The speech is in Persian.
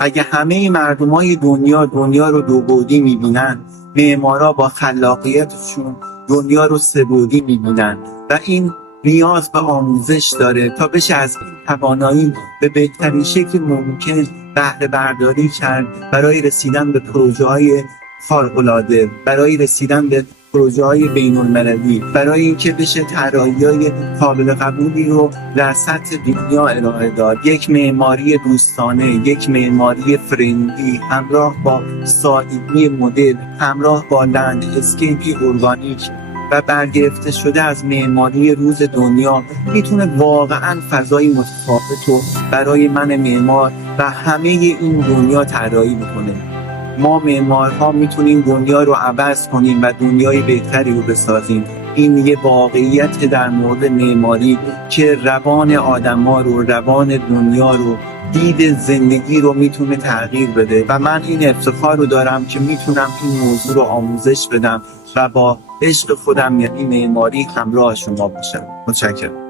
اگه همه مردمای دنیا رو دو بعدی میبینن، معمارا با خلاقیتشون دنیا رو سه بعدی میبینن و این نیاز به آموزش داره تا بشه از این توانایی به بهترین شکل ممکن بهره برداری کرد برای رسیدن به پروژه‌های خارق‌العاده، برای رسیدن به پروژه‌های بین‌المللی، برای اینکه بشه طراحی‌های قابل قبولی رو در سطح دنیا ارائه داد. یک معماری دوستانه، یک معماری فرندلی همراه با سادگی مدل، همراه با لنداسکیپی ارگانیک و برگرفته شده از معماری روز دنیا میتونه واقعا فضای متفاوت رو برای من معمار و همه این دنیا طراحی بکنه. ما معمارها میتونیم دنیا رو عوض کنیم و دنیای بهتری رو بسازیم. این یه واقعیت در مورد معماری که روان آدما رو، روان دنیا رو، دید زندگی رو میتونه تغییر بده و من این افتخار رو دارم که میتونم این موضوع رو آموزش بدم و با عشق خودم یعنی معماری همراه شما باشم. متشکرم.